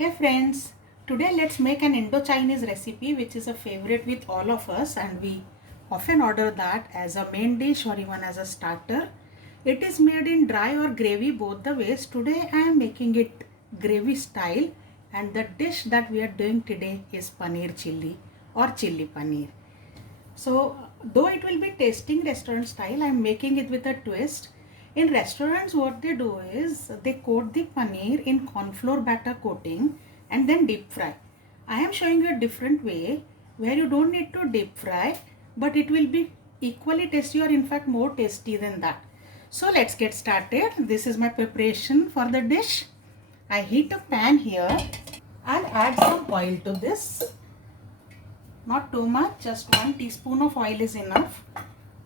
Hey friends, today let's make an Indo-Chinese recipe which is a favorite with all of us, and we often order that as a main dish or even as a starter. It is made in dry or gravy, both the ways. Today I am making it gravy style, and the dish that we are doing today is paneer chilli or chilli paneer. So though it will be tasting restaurant style, I am making it with a twist. In restaurants, what they do is they coat the paneer in corn flour batter coating and then deep fry. I am showing you a different way where you don't need to deep fry, but it will be equally tasty or in fact more tasty than that. So let's get started. This is my preparation for the dish. I heat a pan here and add some oil to this. Not too much, just 1 teaspoon of oil is enough,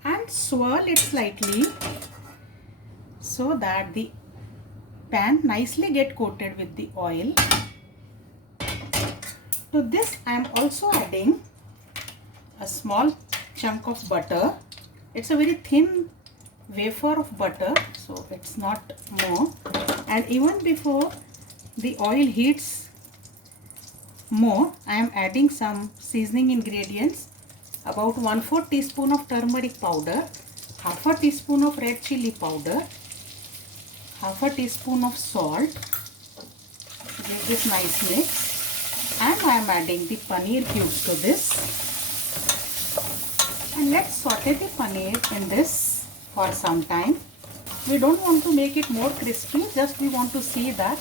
and swirl it slightly so that the pan nicely get coated with the oil. To this I am also adding a small chunk of butter. It's a very thin wafer of butter, so it's not more. And even before the oil heats more, I am adding some seasoning ingredients, about 1/4 teaspoon of turmeric powder, half a teaspoon of red chili powder, half a teaspoon of salt. Give this nice mix, and I am adding the paneer cubes to this. And let's saute the paneer in this for some time. We don't want to make it more crispy, just we want to see that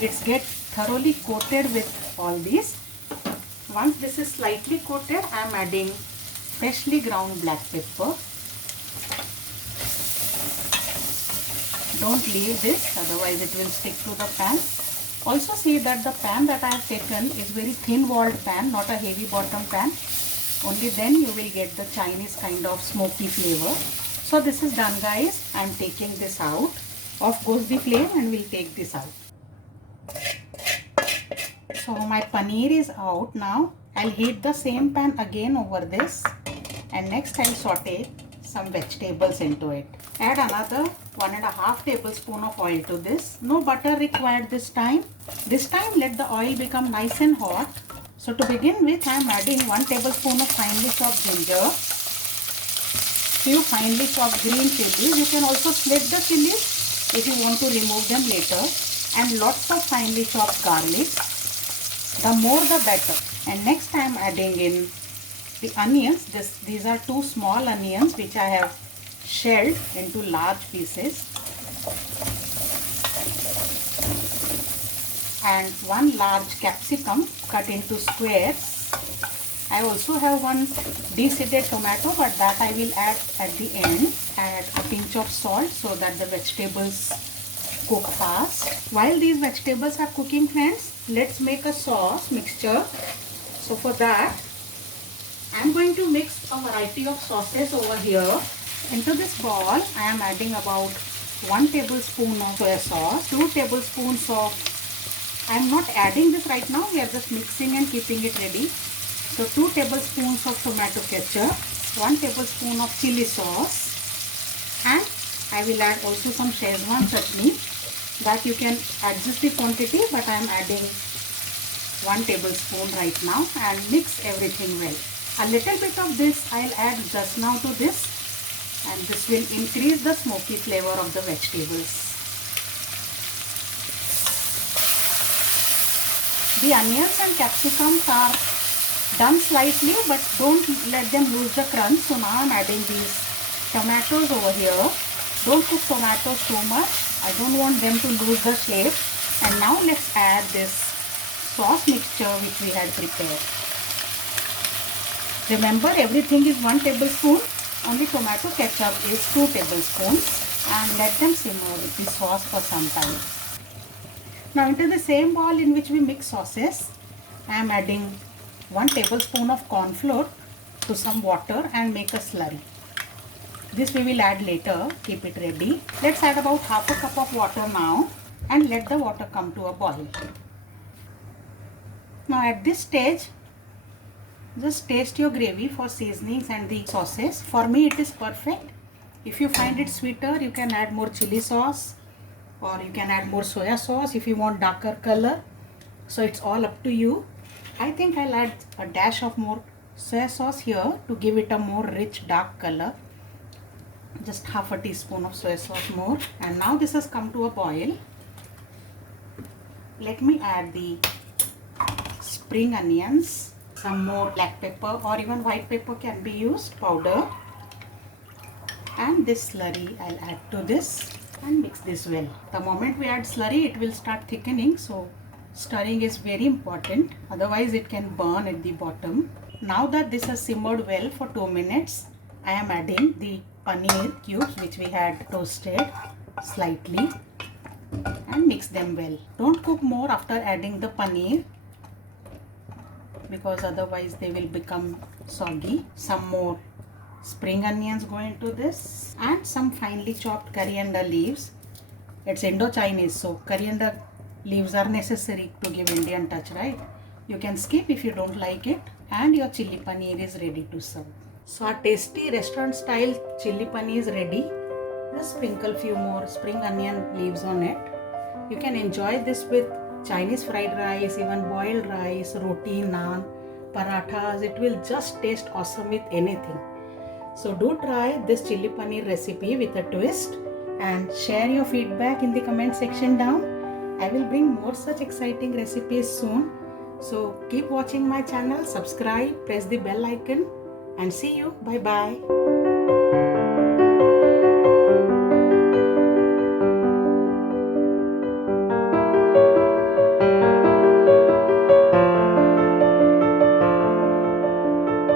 it's get thoroughly coated with all these. Once this is slightly coated, I am adding freshly ground black pepper. Don't leave this, otherwise it will stick to the pan. Also see that the pan that I have taken is very thin walled pan, not a heavy bottom pan. Only then you will get the Chinese kind of smoky flavor. So this is done, guys. I am taking this out. Off goes the flame and we'll take this out. So my paneer is out now. I'll heat the same pan again over this, and next I'll saute some vegetables into it. Add another 1.5 tablespoon of oil to this. No butter required this time. This time let the oil become nice and hot. So to begin with, I am adding 1 tablespoon of finely chopped ginger, few finely chopped green chilies. You can also split the chilies if you want to remove them later, and lots of finely chopped garlic. The more the better. And next I am adding in the onions. These are 2 small onions which I have shelled into large pieces, and 1 large capsicum cut into squares. I also have 1 de-seeded tomato, but that I will add at the end. Add a pinch of salt so that the vegetables cook fast. While these vegetables are cooking, friends, let's make a sauce mixture. So for that, I am going to mix a variety of sauces over here. Into this bowl, I am adding about 1 tablespoon of soy sauce, 2 tablespoons of, I am not adding this right now, we are just mixing and keeping it ready. So 2 tablespoons of tomato ketchup, 1 tablespoon of chili sauce, and I will add also some Szechuan chutney. That you can adjust the quantity, but I am adding 1 tablespoon right now, and mix everything well. A little bit of this I will add just now to this, and this will increase the smoky flavor of the vegetables. The onions and capsicums are done slightly, but don't let them lose the crunch. So now I am adding these tomatoes over here. Don't cook tomatoes too much. I don't want them to lose the shape. And now let's add this sauce mixture which we had prepared. Remember, everything is 1 tablespoon. Only tomato ketchup is 2 tablespoons. And let them simmer with the sauce for some time. Now into the same bowl in which we mix sauces, I am adding 1 tablespoon of corn flour to some water and make a slurry. This we will add later, keep it ready. Let's add about half a cup of water now and let the water come to a boil. Now at this stage, just taste your gravy for seasonings and the sauces. For me it is perfect. If you find it sweeter, you can add more chili sauce, or you can add more soya sauce if you want darker color. So it's all up to you. I think I'll add a dash of more soy sauce here to give it a more rich dark color. Just half a teaspoon of soy sauce more. And now this has come to a boil. Let me add the spring onions, some more black pepper or even white pepper can be used, powder. And this slurry I'll add to this and mix this well. The moment we add slurry, it will start thickening, so stirring is very important, otherwise it can burn at the bottom. Now that this has simmered well for 2 minutes, I am adding the paneer cubes which we had toasted slightly and mix them well. Don't cook more after adding the paneer because otherwise they will become soggy. Some more spring onions go into this and some finely chopped coriander leaves. It's Indo-Chinese, so coriander leaves are necessary to give Indian touch, right? You can skip if you don't like it, and your chili paneer is ready to serve. So our tasty restaurant style chili paneer is ready. Just sprinkle few more spring onion leaves on it. You can enjoy this with Chinese fried rice, even boiled rice, roti, naan, parathas. It will just taste awesome with anything. So do try this chili paneer recipe with a twist and share your feedback in the comment section down. I will bring more such exciting recipes soon. So keep watching my channel, subscribe, press the bell icon and see you. Bye bye.